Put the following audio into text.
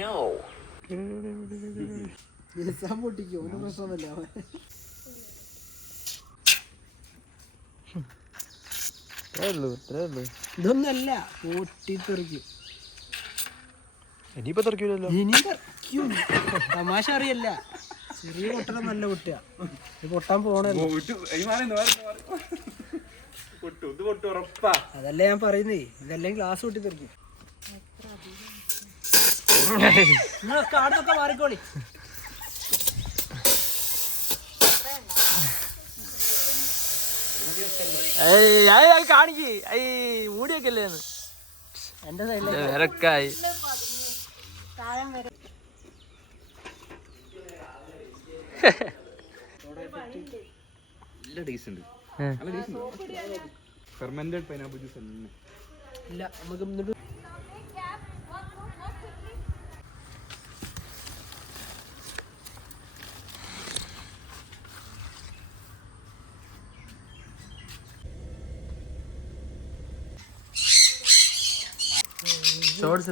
no. ഇതൊന്നല്ല പൊട്ടിത്തെറിക്കും. ഇനിയിപ്പോ തെറിക്കൂലല്ലോ. ഇനി തെറിക്കും. തമാശ അറിയല്ല. ചെറിയ പൊട്ടണം നല്ല പൊട്ടുക. പൊട്ടാൻ പോണല്ലോ. അതല്ലേ ഞാൻ പറയുന്നേ. ഇതല്ലേ ഗ്ലാസ് പൊട്ടിത്തെറിക്കും. നിങ്ങളൊക്കെ ആടത്തൊക്കെ മാറിക്കോളി. കാണിക്ക് മൂടിയൊക്കെല്ലേന്ന് എന്റെ സൈഡിൽ വിറക്കായി. ഫെർമെന്റഡ് പൈനാപ്പിൾ ജ്യൂസ് ഇല്ല. നമുക്ക് ഷോർട്സ്